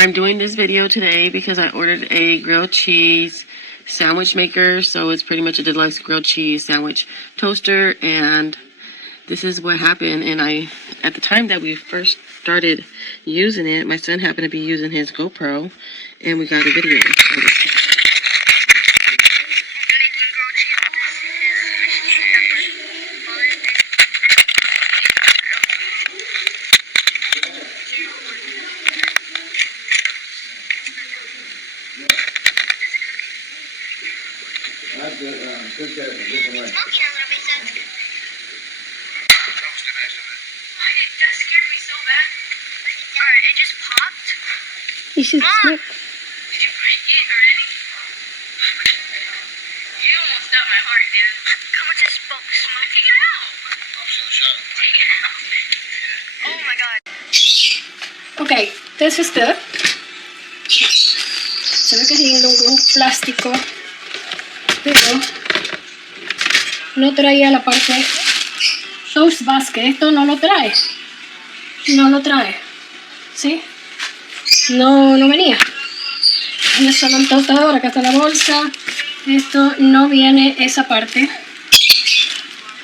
I'm doing this video today because I ordered a grilled cheese sandwich maker. So it's pretty much a deluxe grilled cheese sandwich toaster, and this is what happened. And at the time that we first started using it, my son happened to be using his GoPro, and we got a video. Cook that a different way. Smoking a little bit, so it's good. Why did that scare me so bad? Alright, it just popped. You should smoke. Did you break it already? You almost stopped my heart, dude. How much is smoke? Take it out. Take it out. Oh my god. Ok, this is good. Se ve que es lindo con un plástico, pero no traía la parte toast basket. Esto no lo trae, ¿sí? No venía. Es solo el tostador, acá está la bolsa. Esto no viene esa parte.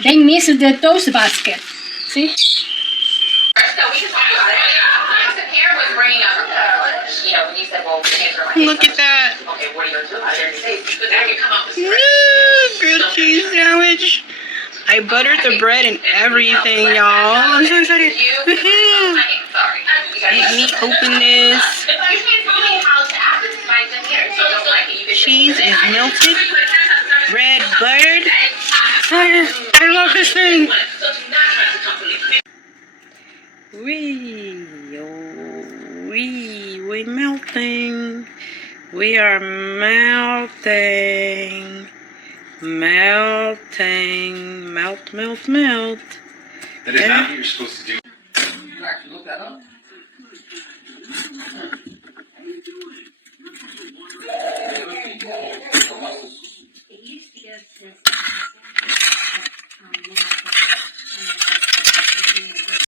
They missed the toast basket, ¿sí? Look at that. Grilled cheese sandwich. I buttered the bread and everything, y'all. I'm so excited. Let me open this. Cheese is melted. Bread buttered. I love this thing. We're melting. We are melting. Melt. That is not what you're supposed to do. You actually look that up?